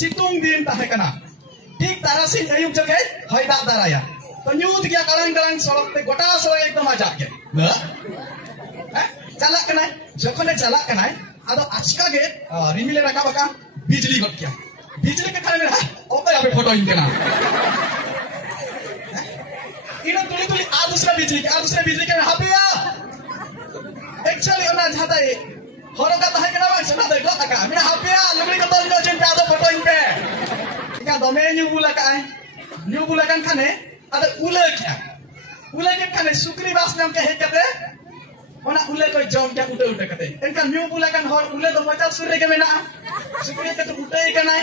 situng din tahekana. Tik tarasin ayub joge hoy dak daraya. Penyut gya kalang-kalang solok te gota solok ekdom ajak ge. Nah. Jalak kanai, jokhone jalak kanai, ado achka ge rimile rakab ka bijli got kiya. Bijli ke karone ope abe photo in kana. Ina tuli a dusra bijli ke hapiya. Actually ona jhata e horo ka tahe kana bang sana dai got ka. Mina hapiya lumri ko tol jin pe ado photo in pe. Ika dome nyubula ka ai. Nyubula kan khane ado ulek ya. Ulek khane sukri bas nam ke hekate. Ona ulek ko jom ke uta kate. Enkan nyubula kan hor ulek do machal surre ke mena. Sukri ke utai kanai.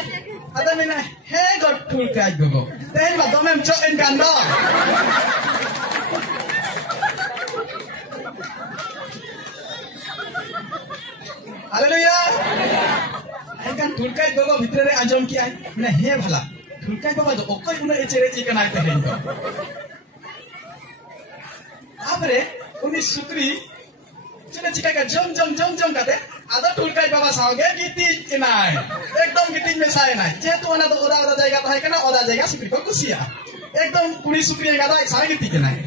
Ado mena he got thul ka gogo. Ten ma dome cho en kan do. Haleluya. Enkan thulkai gogo bhitre ajom ki ai. Mena he bhala. Thulkai baba do okoi una echere ji kanai te hen do. Apre uni sukri cina jika ka jom kate ada thulkai baba sauge giti inai. Ekdom giti mesai nai. Jetu ona do oda jaiga tahe kana oda jaiga sukri ko kusia. Ekdom kuni sukri ga dai sai giti kenai.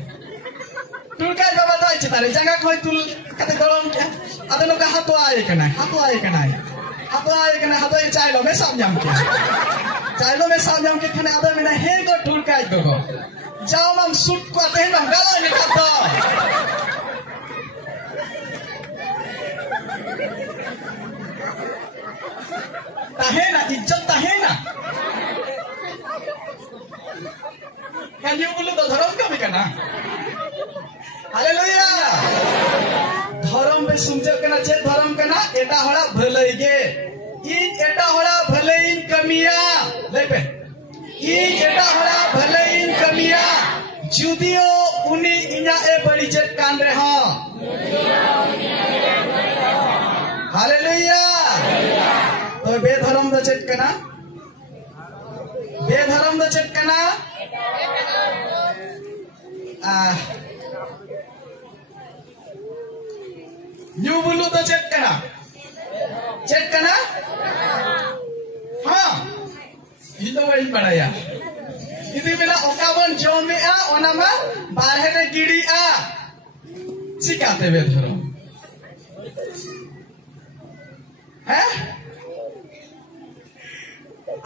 Thulkai baba dai citare janga koi tul kate dolong kya. Ada no ka hatu ai kanai. Hatu ai chai lo me sam jam ke. Chai lo me sam jam ke khane ada mina he go thulkai gogo. Jao mam sut ko ate mam gala ni kato. Tahena izzat tahena. Kan you bolu to dharam kami kana. Haleluya. Dharam be sumjhe kana che dharam kana eta hora bhalai ge. In eta hora bhalai in kamiya. Lepe. In eta hora bhalai in kamiya. Judio uni inya e balijet kan reha. Haleluya. तो बेधर्म the चेटकना new blue the चेटकना हाँ itu wajib padaya itu bila okaban jome a onama barhene giri a sikate bedharam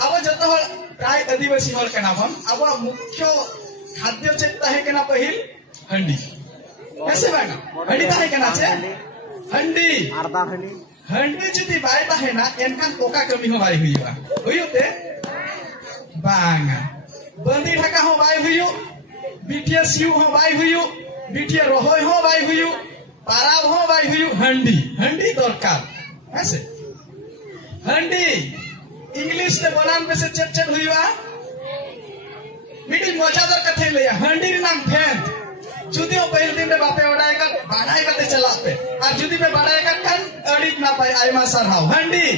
अब जत प्राय आदिवासी हल कना बन अब मुख्य खाद्य चेक ताहे कना पहिल हंडी कैसे बागा हंडी ताहे कना छे हंडी अर्धा हंडी जति बाय ताहे ना एनकान ओका कमी हो बाय हुयुते बांगा बंदी ढाका हो बाय हुयु बिटिया सिउ हो बाय हुयु बिटिया रोहय हो बाय हुयु पाराव हो बाय हुयु हंडी दरकार ऐसे हंडी इंग्लिश ने बनान पे से चट हुआ मीटिंग मजादार कथे ले हंडी नाम फैन जुदी ओ पहले दिन में बापे ओडाय का बाडाय का ते चला पे और जुदी पे बाडाय का कन अडिक ना पाए आईमा सरहाव हंडी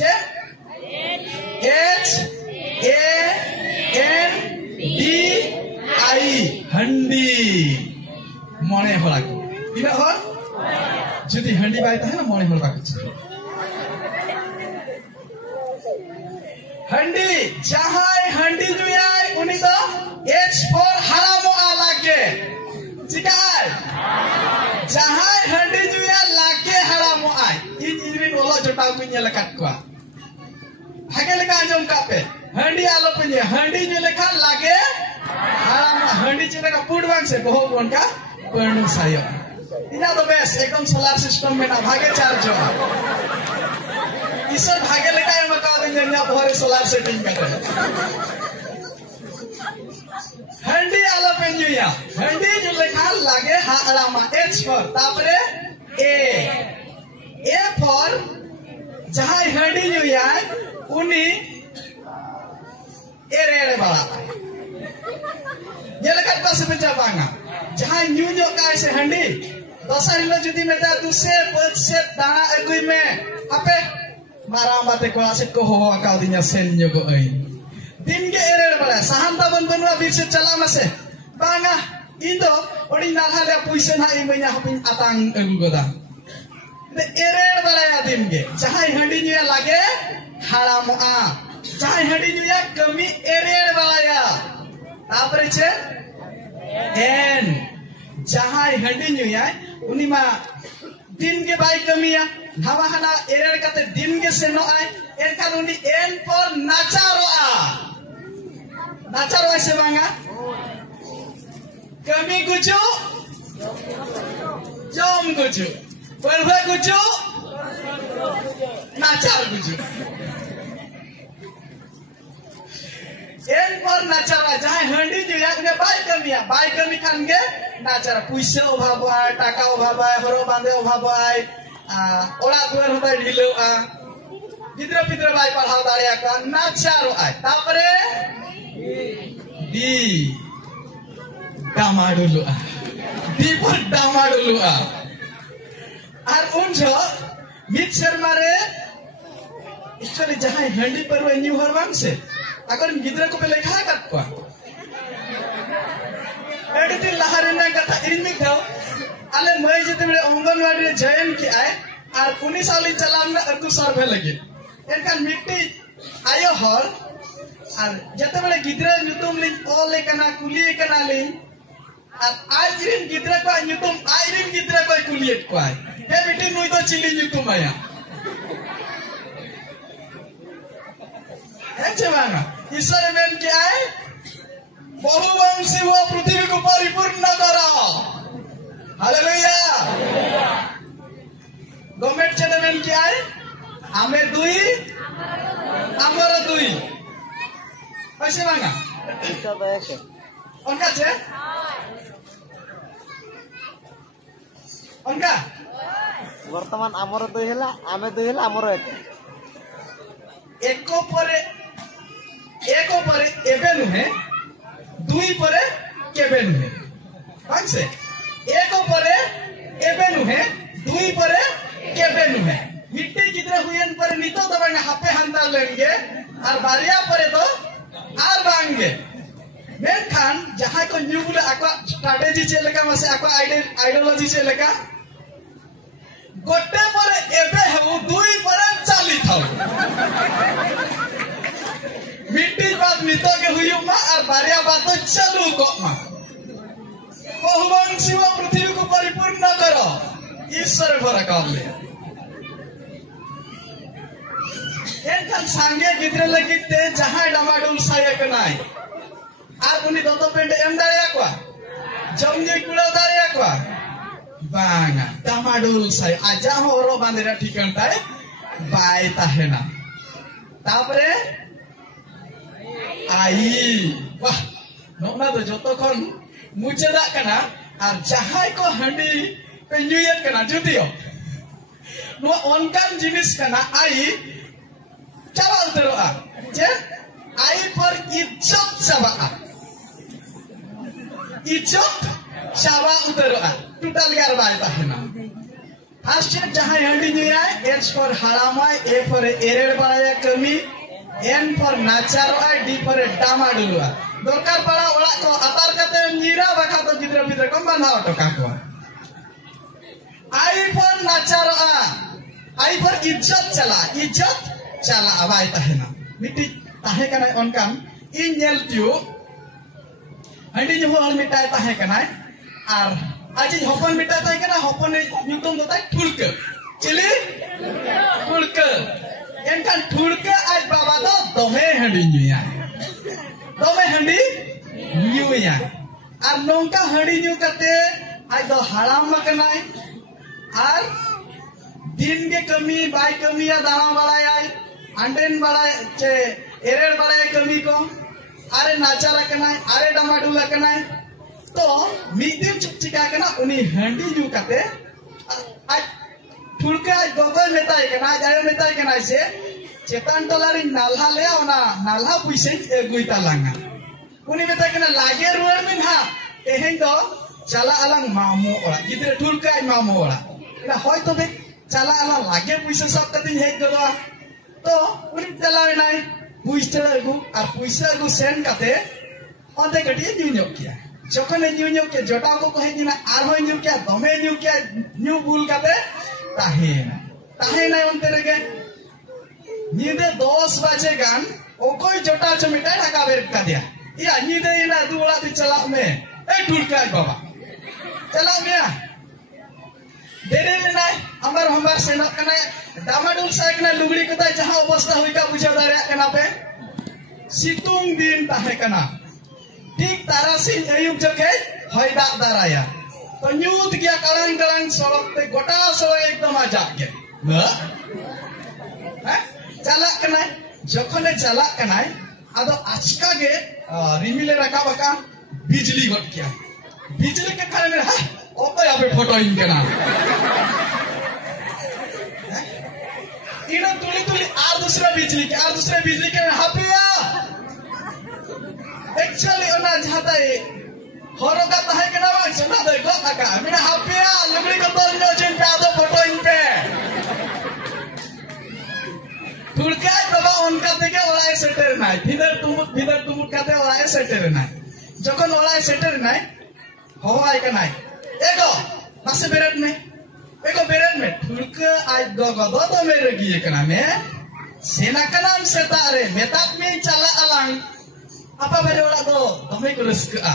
जे H A N D I हंडी मने होला बिना हो जुदी हंडी बाय था ना मने होला कुछ हंडी जहां हंडी जुयाय उनी तो H for हरामो आ लागे चिकाय जहां हंडी जुया लागे हरामो आय इन ओलो जोटाव पुnya lekat kwa hage leka anjom kape handi alo punya handi ju lekha lage haram handi chena ka pud bang se boho bon ka pernu sayo ina to best ekdom solar system mein na bhage charge ho इसो भागे लेका है मका देंगे ना बहुत solar setting करते हंडी आला पेंजुया हंडी जो लेखा लागे हालामा H for तापरे A for जहां हंडी जो यार उन्हीं एरे बड़ा ये लेखा तो सब जापांगा जहां न्यू जो का ऐसे हंडी दोसा हिलो जुदी में ता दूसरे पद से दाना एगुई में आपे Marah mate ko asit ko ho ka dinya senyo ko ai din ge ere bala sahanta ban banwa birse chala mase banga indo odi nalha le puise na imenya hapin atang egu goda de ere bala ya din ge jahai handi nya lage haram a जहां हंडी नुया कमी एरेड़ बाया तापरे चे N जहां हंडी नुया उनी मा दिन के बाय कमिया हवा हना एरेड़ कते दिन के सेनो आय एनखान उनी एन पर नाचारो से बांगा कमी गुजो जम गुजो परवा गुजो नाचार गुजो एन पर नाचारा जहां हंडी जुया ने बाय कमी खान के नाचारा पैसा अभाव आय टाका अभाव आय हरो बांधे अभाव आय ओला दुआर होता ढिलो गिद्रा पिद्रा बाय पढ़ाव दाड़िया का नाचारो आय तापरे डी डामाडुलु डी पर डामाडुलु और उन जो मिट शर्मा रे एक्चुअली जहां हंडी पर वो न्यू हर वांग से अगर गिद्रा को पे लेखा कर को एडिटिंग लहारे ना कथा इनमिक दाव अले मई जते बड़े अंगनवाड़ी रे जयन की आए और 19 साल चलाम ना अरकु सर्वे लगे एनका मिट्टी आयो हर और जते बड़े गिद्रा नुतुम लिन ऑल कना कुली कना लिन और आइरिन गिद्रा को नुतुम आइरिन गिद्रा को कुलियत को आए हे मिट्टी नुई तो चिली नुतुम आया बांगा ईश्वर मेन क्या है बहुवंशी वो पृथ्वी को परिपूर्ण करो हालेलुया गवर्नमेंट चले मेन क्या है हमें दुई हमारा दुई कैसे बांगा उनका चे उनका वर्तमान आमर दुई हला आमे दुई हला आमर एको परे एबे नुहे दुई परे केबे नुहे भाग से एको परे एबे नुहे दुई परे केबे नुहे मिट्टी गिद्रा हुएन पर नितो तो बांगे हापे हंता लेंगे और बारिया परे तो आर बांगे मेन खान जहां को न्यू बुले आको स्ट्रेटेजी चलेगा मसे आको आइडियोलॉजी चलेगा गोटे परे एबे हु दुई परे चाली थाउ मिट्टी बात नितो के हुई मा और बारिया बात तो चलू को मा बहुवंशी वो पृथ्वी को परिपूर्ण करो ईश्वर भरा काम ले एनखान सांगे गिद्रे लगी ते जहां डमाडुल साया कनाई और उनी दो पेंट एम दाड़िया को जमजे कुड़ा दाड़िया को बांगा डमाडुल साया आजा हो रो बांदेरा ठिकान ताए बाय ताहेना तापरे आई वाह नोना तो जोतो खन मुचेदा कना और जहां को हंडी पे न्यूयत कना जुतियो नो ओनकान जिनिस कना आई चला उतरोआ जे आई पर इज्जत चाबा उतरोआ टोटल गार बाय ताहेना फर्स्ट जहां हंडी न्यूया एच पर हरामाय ए पर एरेड़ बाया कमी एन पर नाचारो डी पर डामाडुलुआ दरकार पड़ा ओला को अतार कते नीरा बखा तो गिद्रा पिद्रा को बांधा टका को आई पर नाचारो आई पर इज्जत चला अबाय ताहेना मिट्टी ताहे कना ओनकान इन नेल तियो हंडी जो हल मिटाय ताहे कना और आज हपन मिटाय ताहे कना हपन न्यूतम दो ताय ठुलक चिली ठुलक एनकान ठुड़के आज बाबा दो दोमे हंडी न्यूया और नौका हंडी न्यू करते आज दो हराम मकनाय और दिन के कमी बाय कमी या दाना बड़ाय अंडेन बड़ाय चे एरेड़ बड़ाय कमी को अरे नाचा रखनाय अरे डमाडू रखनाय तो मीडियम चिका कना उनी हंडी न्यू करते आज ठुड़के आज गोगो मेताय कना जाय मेताय कना से चेतन टोलारी नालहा ले ओना नालहा पुइसे एगुई तालांगा उनी मेताय कना लागे रुवर में हा तेहें दो चला अलंग मामो ओला गिद्रे ठुड़के आज मामो ओला ना होय तो बे चला अलंग लागे पुइसे सब कदिन हेज दो तो उनी चलावे नाय पुइसे अगु और पुइसे अगु सेन कते ओते कटिए न्यू किया जखन न्यू के जोटा को हेजिना आर होय न्यू किया दमे न्यू किया न्यू बुल कते ताहे ना ओनते रेगे नींदे 10 बजे गान ओकोई जोटा च मिटाई ढाका बेर का दिया या नींदे इना दुला ती चला में ए टुलका बाबा चला में देरे लेनाय हमर सेना कना दामाडुल साइकना लुगड़ी कता जहां अवस्था हुई का बुझा दारे कना पे सितुंग दिन ताहे कना ठीक तारासिन अयुब जके हय दाग दाराया तो न्यूत गया कलंग कलंग सड़क ते गोटा सड़क एकदम आजा के चला कना जखने चला कना आदो आचका गे रिमिले रका बका बिजली गट किया बिजली के कारण में ओपे अबे फोटो इनकेना इना तुली तुली आर दूसरा बिजली के हापिया एक्चुअली ओना जाता है हरो का ताहे केना बा सना दे को आका मिना हापिया लुगड़ी को तो नो जिन पे आदो फोटो इनके तुलका बाबा उनका देखे ओलाय सेटर नाय भीतर तुमुत काते ओलाय सेटर नाय जखन ओलाय सेटर नाय हवाय का नाय एको मासे बेरेट में तुलका आज गगदो तो मेरे गिए कना में सेना का नाम सेतारे मेतात में चला along apa bade ola do dome ko reuska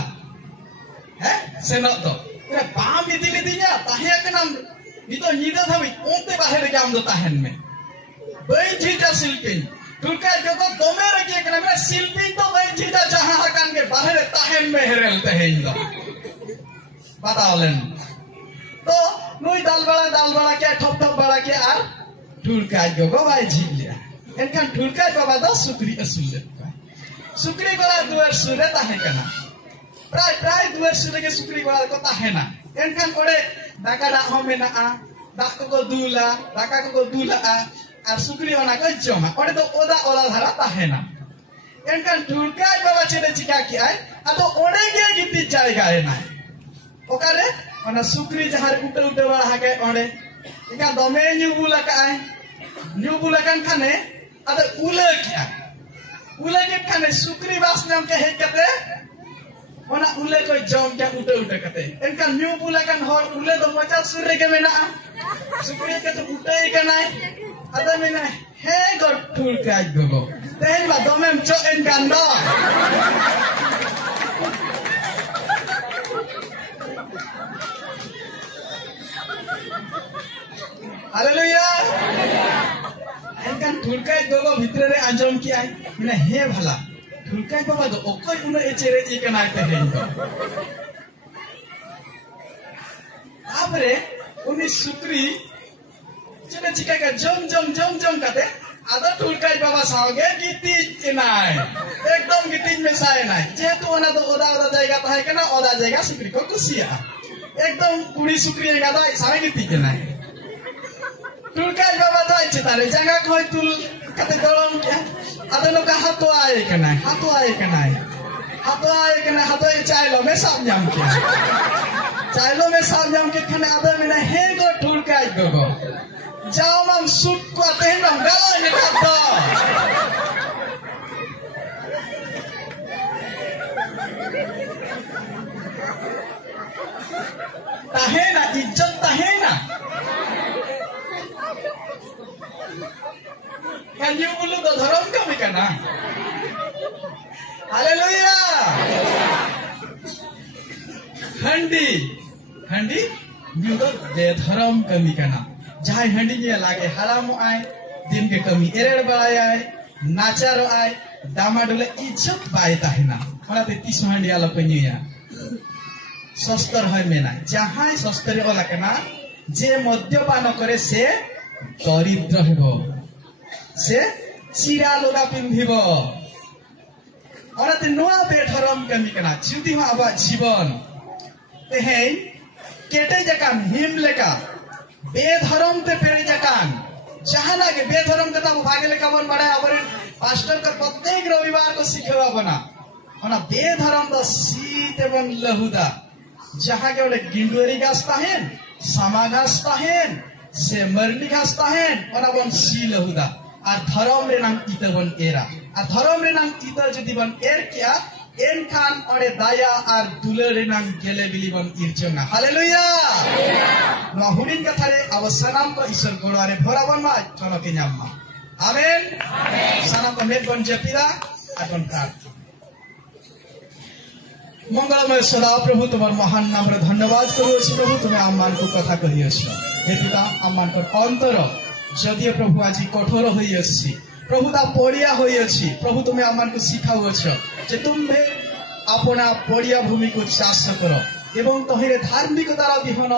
senok do pam idi-idinya tahe kenam itu nyida thabi onte bahere ke amdo tahen me bai jita silpin tulka joko dome rage kana me silpin to bai jita jaha hakan ke bahere tahen me herel tahen do batalen to nui dal bala ke thop bala ke ar tulka joko bai jilya enkan tulka baba do sukri asul Sukri गोला दुआर सुरे ताहे कना प्राय दुआर सुरे के सुक्री गोला को ताहे ना एनखान ओडे दाका दा हो मेना आ दाक को दूला दाका को दूला आ और सुक्री ओना को जमा ओडे तो ओदा ओला धारा ताहे ना एनखान ठुलका बाबा चेले चिका की आय आ तो ओडे के गिति जायगा है ना ओकारे ओना सुक्री जहार उटे वाला हाके ओडे इका दमे न्यूबुला का आय न्यूबुला कान खाने आ तो उले किया उले खाने सुक्री बास नाम के हे कते ओना उले को जम के उटे कते एनका न्यू बुला कान हर उले तो मचा सुरे के मेना सुक्री के तो उटे के नाय अदा मेना हे गठुल के आज गो तेन बा दमेम चो एन गांडा हालेलुया एनकान ठुलकाय गोगो भितरे रे आंजम की आय मिना हे भला ठुलकाय बाबा दो ओकय उना एचेरे ई कनाय ते हेन दो आपरे उनी सुक्री चने चिका का जम काते आदा ठुलकाय बाबा सावगे गीती चिनाय एकदम गीती में साय नाय जेतु ओना दो ओदा जायगा ताहे कना ओदा जायगा सुक्री को कुसिया एकदम कुड़ी सुक्री गादा साय गीती चिनाय तुलका बाबा तो आई तारे जगह कोई तुल कते गलम क्या आदे लोग हाथो आए कना हाथो आए चाइलो में सब जाम क्या चाइलो में सब जाम के खाने आदे में ना हे गो तुलका गो जाओ मम सुट को आते हैं हम गलो में काटो ताहे ना इज्जत ताहे ना Kan you bulu to dharam kami kana Haleluya Handi you to bedharam kami kana jai handi ye lage haram ai din ke kami erer balai ai nachar ai damadule इज्जत पाए ताहिना मला ते 30 हंडी आला पनिया सस्तर है मेना जहां सस्तर वाला कना जे मद्यपान करे से दरिद्र हेबो से चिरा लोगा पिंधिबो अरते नोआ बेधरम कमी कना जुदी हो आबा जीवन तेहे केटे जकान हिम लेका बेधरम ते पेरे जकान जहां लागे बेधरम कता भागे लेका मन बड़ा अबरे पास्टर का प्रत्येक रविवार को सिखेवा बना ओना बेधरम द सीते बन लहुदा जहां के बोले गिंडोरी गास्ता है सामा गास्ता है से मरनी गास्ता है ओना बन सी लहुदा আর ধরম রে নাম ইতা বন এরা আর ধরম রে নাম ইতা যদি বন এর কিয়া এন খান অরে দায়া আর দুলে রে নাম গেলে বিলি বন ইরচনা হালেলুয়া না হুদিন কথারে অবসানাম কো ঈশ্বর গোড়ারে ভরাবন মা চনকে নাম্মা आमेन साना कमेट बन जपिदा आगन प्रार्थना मंगलमय सदा प्रभु तुम महान नाम धन्यवाद करूँ प्रभु तुम्हें आम मान को कथा कही हे पिता आम मान अंतर जदि प्रभु आज कठोर हो प्रभु ता पड़िया हो प्रभु तुम्हें आम मान को शिखाऊ जे तुम्हें अपना पड़िया भूमि को चाष कर एवं तहिरे धार्मिकतार विहन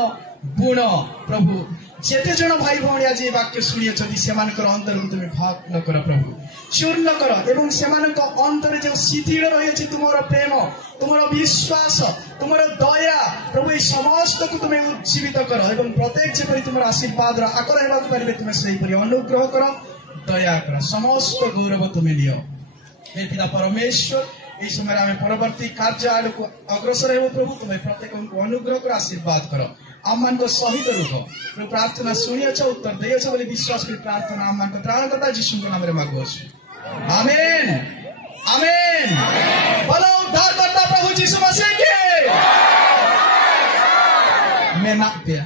बुण प्रभु जेते जन भाई भौणी आज वाक्य शुणी से अंतर को तुम्हें भग्न कर प्रभु चूर्ण कर एवं से अंतर जो शिथिल रही तुम प्रेम तुम विश्वास तुम दया प्रभु ये समस्त को तुम्हें उज्जीवित कर एवं प्रत्येक जपरी तुम आशीर्वाद आकर होगा पारे तुम्हें से अनुग्रह कर दया कर समस्त गौरव तुम्हें नियो हे पिता परमेश्वर ये समय आम परवर्ती कार्य आड़ को अग्रसर हो प्रभु तुम्हें प्रत्येक को अनुग्रह कर आशीर्वाद कर आम मान सहित रुख प्रार्थना शुणियछ उत्तर देयछ बोली विश्वास कर प्रार्थना आम मान त्राणकर्ता यीशु के नाम रे मांगुछु आमेन आमेन बोलो उद्धारकर्ता प्रभु यीशु मसीह के मैं ना पे